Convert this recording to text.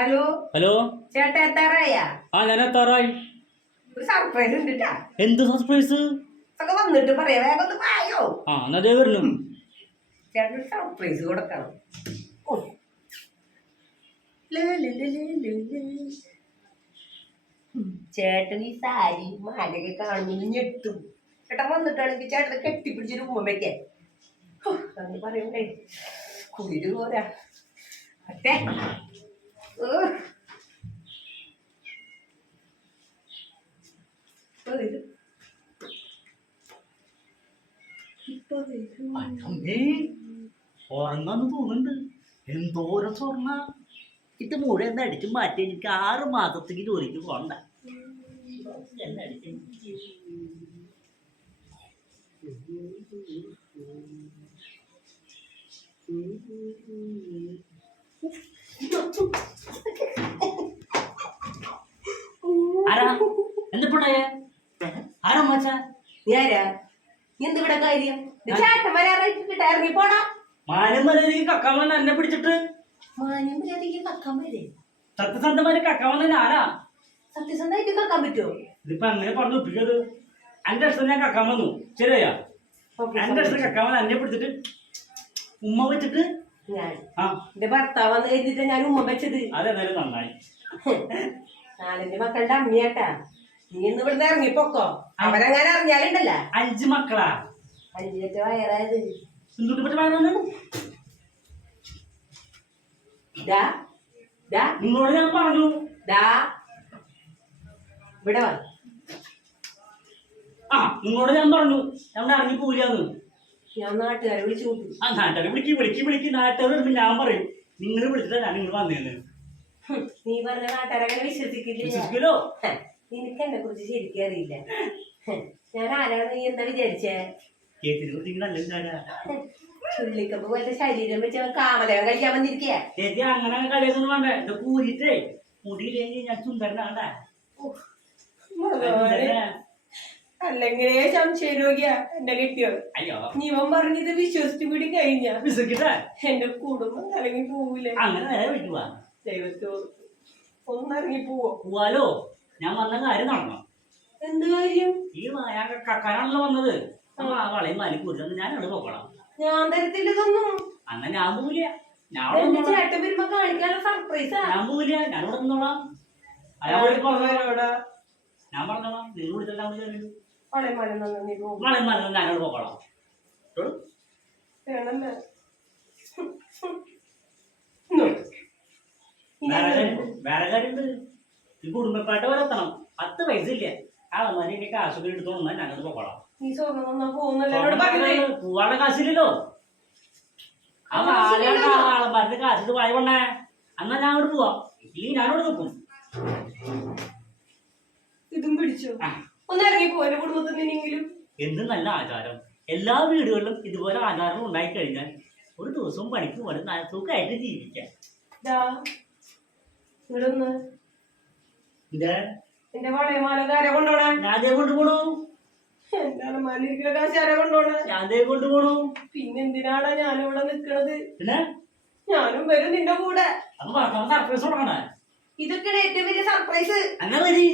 Hello? Hello? ചേട്ടാ എത്താറായാ? ആ ഞാൻ എത്താറായി. ഒരു സർപ്രൈസ് ഉണ്ട്. എന്ത് സർപ്രൈസ് ഒക്കെ വന്നിട്ട് പറയാ. വേഗം ഒന്ന് വായോ. ആ എന്നാ ദേ വരണം ചേട്ടൻ സർപ്രൈസ് കൊടുക്കണം. ചേട്ടൻ ഈ സാരി മാലയൊക്കെ കാണുമ്പോൾ ഞെട്ടും. ചേട്ടൻ വന്നിട്ടാണെങ്കിൽ ചേട്ടനെ കെട്ടിപ്പിടിച്ചൊരു ഉമ്മയ്ക്ക് ഹോ, പറയണ്ടേ കുളിര് പോരാ. ഉറങ്ങാന്ന് തോന്നുന്നുണ്ട്. എന്തോരം സ്വർണ. ഇത് മുഴുവൻ അടിച്ച് മാറ്റി എനിക്ക് ആറ് മാസത്തേക്ക് ജോലിക്ക് പോകണ്ട. എന്നെ അടിച്ച് ആരാ മച്ചാ നീ ആരാ? നീ എന്തിവിടെ കാര്യം? ചേട്ടൻ വരാറായിട്ട് ഇറങ്ങി പോടാ മാനം മര്യാദയ്ക്ക് കക്കാൻ വന്ന എന്നെ പിടിച്ചിട്ട്? മാനം മര്യാദയ്ക്ക് കക്കാൻ വരെ? സത്യസന്ധമാര് കക്കാൻ വന്ന ഞാനാ? സത്യസന്ധമായിട്ട് കക്കാൻ പറ്റുമോ ഇതിപ്പോ അങ്ങനെ പറഞ്ഞു ഒപ്പിക്കത് എന്റെ ഇഷ്ടം ഞാൻ കക്കാൻ വന്നു. ശരിയാ? എന്റെ ഇഷ്ടം കക്കാൻ വന്ന എന്നെ പിടിച്ചിട്ട് ഉമ്മ വെച്ചിട്ട്? എന്റെ ഭർത്താവ് കഴിഞ്ഞിട്ട് ഞാൻ ഉമ്മ വെച്ചത്. അതെന്തായാലും നന്നായി. നാലഞ്ച് മക്കളുടെ അമ്മയാട്ടാ. നീ ഇന്ന് ഇവിടുന്ന് ഇറങ്ങിപ്പോക്കോ? അവരങ്ങനെ അറിഞ്ഞാലുണ്ടല്ല. അഞ്ച് മക്കളാ. അഞ്ചിലറ്റ വയറായത്. എന്തുകൊണ്ട് പറ്റി പറഞ്ഞു ഡാ ഡാ നിങ്ങളോട് ഞാൻ പറഞ്ഞു. ഡാ ഇവിടെ വാ. ആ നിങ്ങളോട് ഞാൻ പറഞ്ഞു. ഞാൻ ഇറങ്ങി പോവില്ലാന്ന് ഞാൻ നാട്ടുകാരെ വിളിച്ചു കൂട്ടി. ആ നാട്ടുകാരെ വിളിക്ക് വിളിക്ക് വിളിക്ക്. നാട്ടുകാർ ഞാൻ പറയും. നിങ്ങൾ വിളിച്ചിട്ടാ ഞാൻ നിങ്ങൾ വന്നേന്ന്. നീ പറഞ്ഞ നാട്ടുകാരെ വിശ്വസിക്കില്ല? വിശ്വസിക്കലോ നിനക്ക് എന്നെ കുറിച്ച് ശരിക്കും അറിയില്ല. ഞാൻ ആരാണ് നീ എന്താ വിചാരിച്ചേ? ചുള്ളിക്കപ്പ് പോലത്തെ ശരീരം വെച്ച് കാമലകം കഴിക്കാൻ വന്നിരിക്കേ. ചേച്ചി അങ്ങനെ കളിയൊന്നും വേണ്ട. ഇത് കൂരിട്ടേ. മുടിയില്ലെങ്കിൽ ഞാൻ സുന്ദരനാണ്ട അല്ലെങ്കിൽ സംശയ രോഗിയാ എന്റെ കിട്ടിയോ അയ്യോ. നീ ഇവൻ പറഞ്ഞത് വിശ്വസിച്ചു കൂടി കഴിഞ്ഞ. എന്റെ കുടുംബം കലങ്ങി പോവില്ലേ. അങ്ങനെ ദൈവത്തോട് ഒന്നിറങ്ങി പോവോ. പോവാലോ? ഞാൻ വന്ന കാര്യം നടന്നോ. എന്ത് കാര്യം? ഈ ഞാൻ കക്കാനാണല്ലോ വന്നത്. അപ്പൊ ആ വളയും മാലിക്ക് കൂരി ഞാൻ അവിടെ പോകണം. ഞാൻ തരത്തില്ല തന്നു അന്ന ഞാൻ പോവില്ല. ഞാൻ അവിടെ എന്റെ നിന്നോളാം. ചേട്ടൻ വരുമ്പോ കാണിക്കാനുള്ള സർപ്രൈസാ ഞാൻ പോവില്ല. ഞാൻ ഇവിടെ നിന്നോളാം. അയാൾ പറഞ്ഞു ഞാൻ പറഞ്ഞോളാം. നിങ്ങൾ വിളിച്ചാൽ മതി വളരെ മഴ നീ പോകും വളയും മാലി ഞാൻ അവിടെ പോകണം. കേട്ടോ? വേണല്ലേ? വേറെ കാര്യം വേറെ കാര്യമുണ്ട് ഈ കുടുംബപ്പാട്ട് എത്തണം. പത്ത് പൈസ ആ എനിക്ക് കാശൊക്കെ എടുത്തോണ്ട് വന്നാൽ ഞാനത് പോകണം. നീ സ്വർണം പൂവാടെ കാശില്ലല്ലോ. ആ ആളെ വായ കൊണ്ടേ. എന്നാ ഞാൻ അങ്ങോട്ട് പോവാം. ഇല്ലെങ്കിൽ ഞാനോട് നിൽക്കും. ഇതും പിടിച്ചോ. ഒന്ന് ഇറങ്ങി പോ കുടുംബത്തിൽ നിന്നെങ്കിലും എന്ത് നല്ല ആചാരം. എല്ലാ വീടുകളിലും ഇതുപോലെ ആചാരം ഉണ്ടായി കഴിഞ്ഞാൽ ഒരു ദിവസവും പണിക്ക് പോലെ സുഖമായിട്ട് ജീവിക്കാം. ഇവിടൊന്ന് എന്റെ കൊണ്ടോണേ എന്താണ് കൊണ്ടോണേ അതേ പിന്നെ എന്തിനാടാ ഞാനിവിടെ നിക്കണത്? പിന്നെ? ഞാനും വരും നിന്റെ കൂടെ. സർപ്രൈസ് കൊടുക്കണേ? ഇതൊക്കെയാണ് ഏറ്റവും വലിയ സർപ്രൈസ് അങ്ങനെ വരീ?